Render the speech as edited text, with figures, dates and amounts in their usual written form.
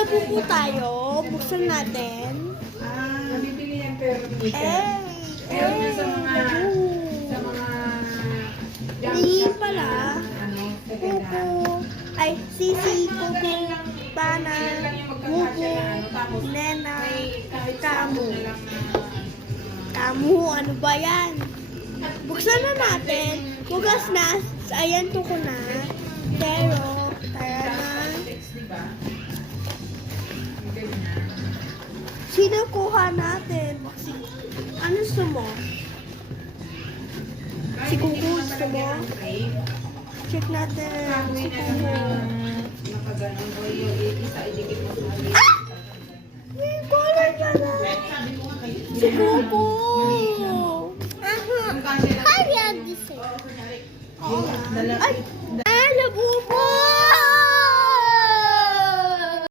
labo po tayo. Buksan natin. Nabibili yan pero meron na sa mga Hindi pala. second hand. Kuko. Ay, sisi, kuko, pana, kuko, nena, kamu. Kamu, ano ba yan? Buksan na natin. Bukas na. Ayan to ko na. Pero, tara na. Sino kuha natin? Ano gusto mo? Si Kuko gusto mo? Check natin. Si Kuko. Ah! May color pala. Si Kuko.